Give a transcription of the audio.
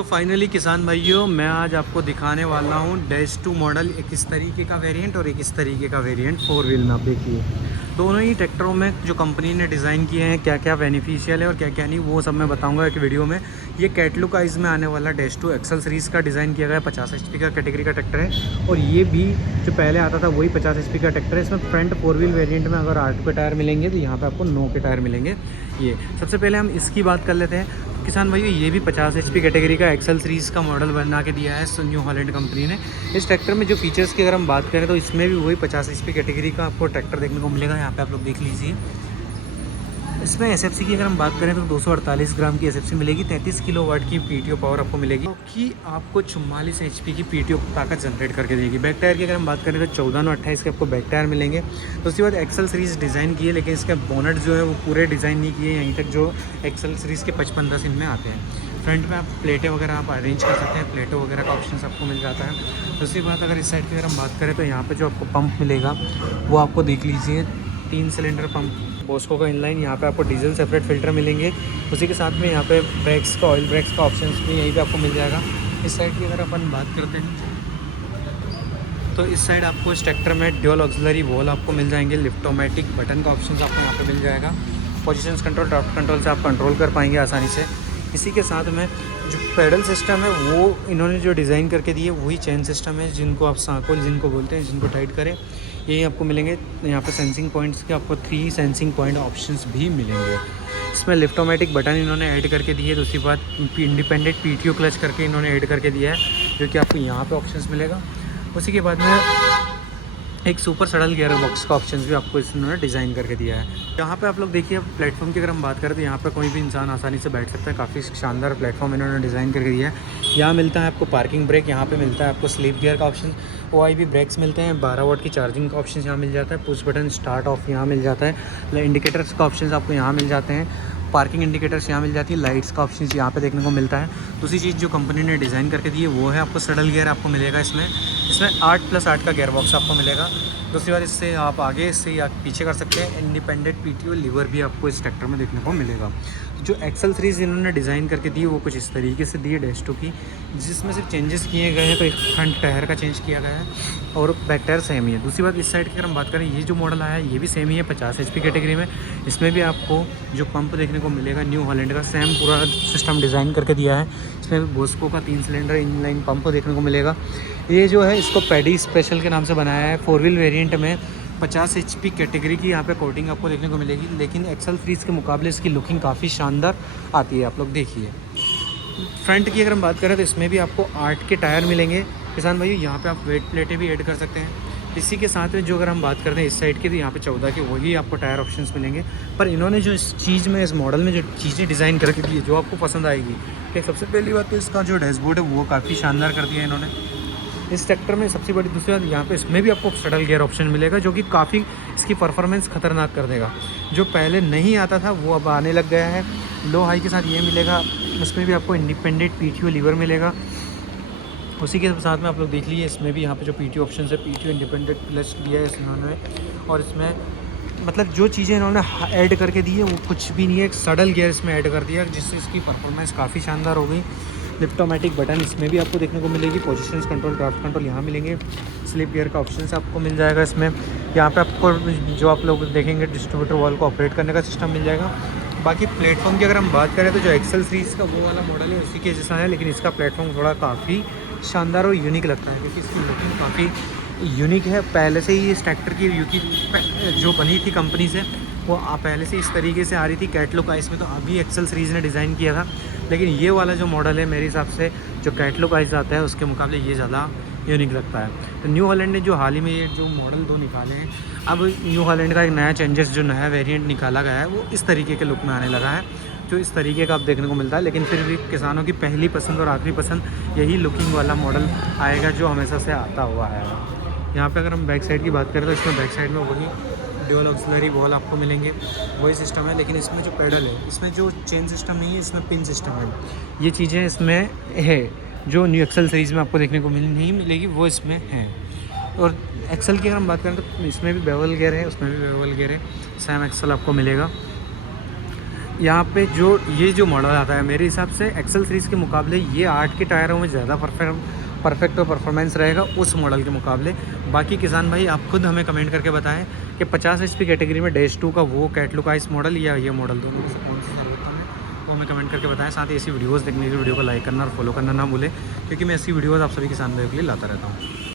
तो फाइनली किसान भाइयों, मैं आज आपको दिखाने वाला हूँ डैश 2 मॉडल। एक इस तरीके का वेरिएंट और एक इस तरीके का वेरिएंट 4 व्हील में। आप देखिए दोनों ही ट्रैक्टरों में जो कंपनी ने डिज़ाइन किए हैं, क्या क्या बेनिफिशियल है और क्या क्या नहीं, वो सब मैं बताऊंगा एक वीडियो में। ये कैटलुक आइज में आने वाला डैश 2 एक्सल सीरीज़ का डिज़ाइन किया गया 50 HP का कैटेगरी का ट्रैक्टर है। और ये भी जो पहले आता था वही 50 HP का ट्रैक्टर है। इसमें फ्रंट 4 व्हील वेरिएंट में अगर 8 के टायर मिलेंगे तो यहाँ पर आपको 9 के टायर मिलेंगे। ये सबसे पहले हम इसकी बात कर लेते हैं। किसान भाइयों, ये भी 50 HP कैटेगरी का एक्सल सीरीज़ का मॉडल बना के दिया है न्यू हॉलैंड कंपनी ने। इस ट्रैक्टर में जो फीचर्स की अगर हम बात करें तो इसमें भी वही 50 HP कैटेगरी का आपको ट्रैक्टर देखने को मिलेगा। यहाँ पे आप लोग देख लीजिए। इसमें SFC की अगर हम बात करें तो 248 ग्राम की SFC मिलेगी। 33 किलोवाट की PTO पावर आपको मिलेगी, कि आपको 44 HP की PTO ताकत जनरेट करके देगी। बैक टायर की अगर हम बात करें तो 14/28 के आपको बैक टायर मिलेंगे। तो उसके बाद एक्सल सीरीज़ डिज़ाइन की है, लेकिन इसका बोनट जो है वो पूरे डिज़ाइन नहीं किए। यहीं तक जो एक्सल सीरीज़ के 55-10 इनमें आते हैं। फ्रंट में आप प्लेटें वगैरह आप अरेंज कर सकते हैं, प्लेटों वगैरह का ऑप्शन आपको मिल जाता है। दूसरी बात, अगर इस साइड की अगर हम बात करें तो यहाँ पे जो आपको पंप मिलेगा वो आपको देख लीजिए, 3 सिलेंडर पंप बोस्को का इनलाइन। यहाँ पे आपको डीजल सेपरेट फ़िल्टर मिलेंगे। उसी के साथ में यहाँ पे ब्रेक्स का, ऑयल ब्रेक्स का ऑप्शन भी यहीं पे आपको मिल जाएगा। इस साइड की अगर अपन बात करते हैं तो इस साइड आपको इस ट्रैक्टर में ड्यूल ऑक्सिलरी वॉल आपको मिल जाएंगे। लिफ्टोमेटिक बटन का ऑप्शन आपको यहाँ पे मिल जाएगा। पोजीशन कंट्रोल, ड्राफ्ट कंट्रोल से आप कंट्रोल कर पाएंगे आसानी से। इसी के साथ में जो पेडल सिस्टम है वो इन्होंने जो डिज़ाइन करके दिए वही चेन सिस्टम है, जिनको आप सांकोल जिनको बोलते हैं, जिनको टाइट करें यही आपको मिलेंगे। यहाँ पे सेंसिंग पॉइंट्स के आपको 3 सेंसिंग पॉइंट ऑप्शंस भी मिलेंगे। इसमें लिफ्टोमेटिक बटन इन्होंने ऐड करके दिए। दूसरी बात, इंडिपेंडेंट PTO क्लच करके इन्होंने ऐड करके दिया है, जो कि आपको यहाँ पे ऑप्शंस मिलेगा। उसी के बाद में एक सुपर सडल गियर बॉक्स का ऑप्शन भी आपको इन्होंने डिज़ाइन करके दिया है। यहाँ पे आप लोग देखिए, प्लेटफॉर्म की अगर हम बात करें तो यहाँ पे कोई भी इंसान आसानी से बैठ सकता है। काफ़ी शानदार प्लेटफॉर्म इन्होंने डिज़ाइन करके दिया है। यहाँ मिलता है आपको पार्किंग ब्रेक, यहाँ पे मिलता है आपको स्लीप गियर का ऑप्शन, OIB ब्रेक्स मिलते हैं। 12 वाट की चार्जिंग का ऑप्शन यहाँ मिल जाता है। पुश बटन स्टार्ट ऑफ यहाँ मिल जाता है। इंडिकेटर्स का ऑप्शन आपको यहाँ मिल जाते हैं। पार्किंग इंडिकेटर्स यहाँ मिल जाती है। लाइट्स का ऑप्शन यहाँ पे देखने को मिलता है। दूसरी चीज़ जो कंपनी ने डिज़ाइन करके दी है वो है आपको सडल गियर आपको मिलेगा। इसमें 8+8 का गियर बॉक्स आपको मिलेगा। दूसरी बात, इससे आप आगे, इससे आप पीछे कर सकते हैं। इंडिपेंडेंट PTO लीवर भी आपको इस ट्रैक्टर में देखने को मिलेगा। जो एक्सल सीरीज़ इन्होंने डिज़ाइन करके दी है वो कुछ इस तरीके से दी है डैश 2 की, जिसमें सिर्फ चेंजेस किए गए हैं। तो एक फ्रंट टायर का चेंज किया गया है और बैक टायर सेम ही है। दूसरी बात, इस साइड की अगर हम बात करें, ये जो मॉडल आया है ये भी सेम ही है 50 HP कैटेगरी में। इसमें भी आपको जो पंप देखने को मिलेगा न्यू हॉलैंड का, सेम पूरा सिस्टम डिज़ाइन करके दिया है। इसमें बोस्को का 3 सिलेंडर इनलाइन पंप देखने को मिलेगा। ये जो है इसको पैडी स्पेशल के नाम से बनाया है। 4 व्हील वेरिएंट में 50 HP कैटेगरी की यहाँ पे कोटिंग आपको देखने को मिलेगी, लेकिन एक्सल सीरीज़ के मुकाबले इसकी लुकिंग काफ़ी शानदार आती है। आप लोग देखिए, फ्रंट की अगर हम बात करें तो इसमें भी आपको 8 के टायर मिलेंगे। किसान भाई, यहाँ पे आप वेट प्लेटें भी ऐड कर सकते हैं। इसी के साथ में जो अगर हम बात करते हैं इस साइड के, तो यहाँ पे 14 के वही आपको टायर ऑप्शंस मिलेंगे। पर इन्होंने जो इस चीज़ में, इस मॉडल में जो चीज़ें डिज़ाइन करके दी है जो आपको पसंद आएगी, कि सबसे पहली बात तो इसका जो डैशबोर्ड है वो काफ़ी शानदार कर दिया है इन्होंने इस ट्रैक्टर में। सबसे बड़ी दूसरी बात, यहाँ पे इसमें भी आपको सडल गियर ऑप्शन मिलेगा, जो कि काफ़ी इसकी परफॉर्मेंस ख़तरनाक कर देगा। जो पहले नहीं आता था वो अब आने लग गया है। लो हाई के साथ ये मिलेगा। इसमें भी आपको इंडिपेंडेंट PTO लीवर मिलेगा। उसी के साथ में आप लोग देख लीजिए, इसमें भी यहाँ पे जो PTO ऑप्शन है, PTO इंडिपेंडेंट प्लस दिया है इन्होंने। और इसमें मतलब जो चीज़ें इन्होंने ऐड करके दी है वो कुछ भी नहीं है। एक सडल गियर इसमें ऐड कर दिया, जिससे इसकी परफॉर्मेंस काफ़ी शानदार हो गई। लिफ्टोमेटिक बटन इसमें भी आपको देखने को मिलेगी। पोजीशंस कंट्रोल, ड्राफ्ट कंट्रोल यहाँ मिलेंगे। स्लिप गियर का ऑप्शन आपको मिल जाएगा इसमें। यहाँ पे आपको जो आप लोग देखेंगे डिस्ट्रीब्यूटर वॉल को ऑपरेट करने का सिस्टम मिल जाएगा। बाकी प्लेटफॉर्म की अगर हम बात करें तो जो एक्सल सीरीज़ का वो वाला मॉडल है उसी के जैसा है, लेकिन इसका प्लेटफॉर्म थोड़ा काफ़ी शानदार और यूनिक लगता है, क्योंकि इसकी लुकिंग काफ़ी यूनिक है। पहले से ही इस ट्रैक्टर की जो बनी थी कंपनी से वो पहले से इस तरीके से आ रही थी कैटलुक आइस में। तो अभी एक्सल सीरीज़ ने डिज़ाइन किया था, लेकिन ये वाला जो मॉडल है मेरे हिसाब से जो कैटलुक आइस आता है उसके मुकाबले ये ज़्यादा यूनिक लगता है। तो न्यू हॉलैंड ने जो हाल ही में ये जो मॉडल 2 निकाले हैं, अब न्यू हॉलैंड का एक नया चेंजेस, जो नया वेरिएंट निकाला गया है वो इस तरीके के लुक में आने लगा है, जो इस तरीके का आप देखने को मिलता है। लेकिन फिर भी किसानों की पहली पसंद और आखिरी पसंद यही लुकिंग वाला मॉडल आएगा, जो हमेशा से आता हुआ है। यहाँ पे अगर हम बैक साइड की बात करें तो इसमें बैक साइड में वही ड्यूल ऑक्सिलरी वॉल आपको मिलेंगे, वही सिस्टम है। लेकिन इसमें जो पेडल है, इसमें जो चेन सिस्टम नहीं है, इसमें पिन सिस्टम है। ये चीज़ें इसमें है जो न्यू एक्सल सीरीज़ में आपको देखने को नहीं मिलेगी, वो इसमें है। और एक्सल की अगर हम बात करें तो इसमें भी बेवल गियर है, उसमें भी बेवल गियर है। सेम एक्सल आपको मिलेगा। यहाँ पे जो ये जो मॉडल आता है मेरे हिसाब से एक्सेल सीरीज़ के मुकाबले ये 8 के टायरों में ज़्यादा परफेक्ट और परफॉर्मेंस रहेगा उस मॉडल के मुकाबले। बाकी किसान भाई आप खुद हमें कमेंट करके बताएं कि 50 HP कैटेगरी में डैश 2 का वो कैटलुक आइस मॉडल या ये मॉडल दोनों में से कौन सा सर्वोत्तम है, वो हमें कमेंट करके बताएं। साथ ही ऐसी वीडियोज़ देखने के लिए वीडियो को लाइक करना और फॉलो करना ना भूलें, क्योंकि मैं ऐसी वीडियोज़ आप सभी किसान भाइयों के लिए लाता रहता हूँ।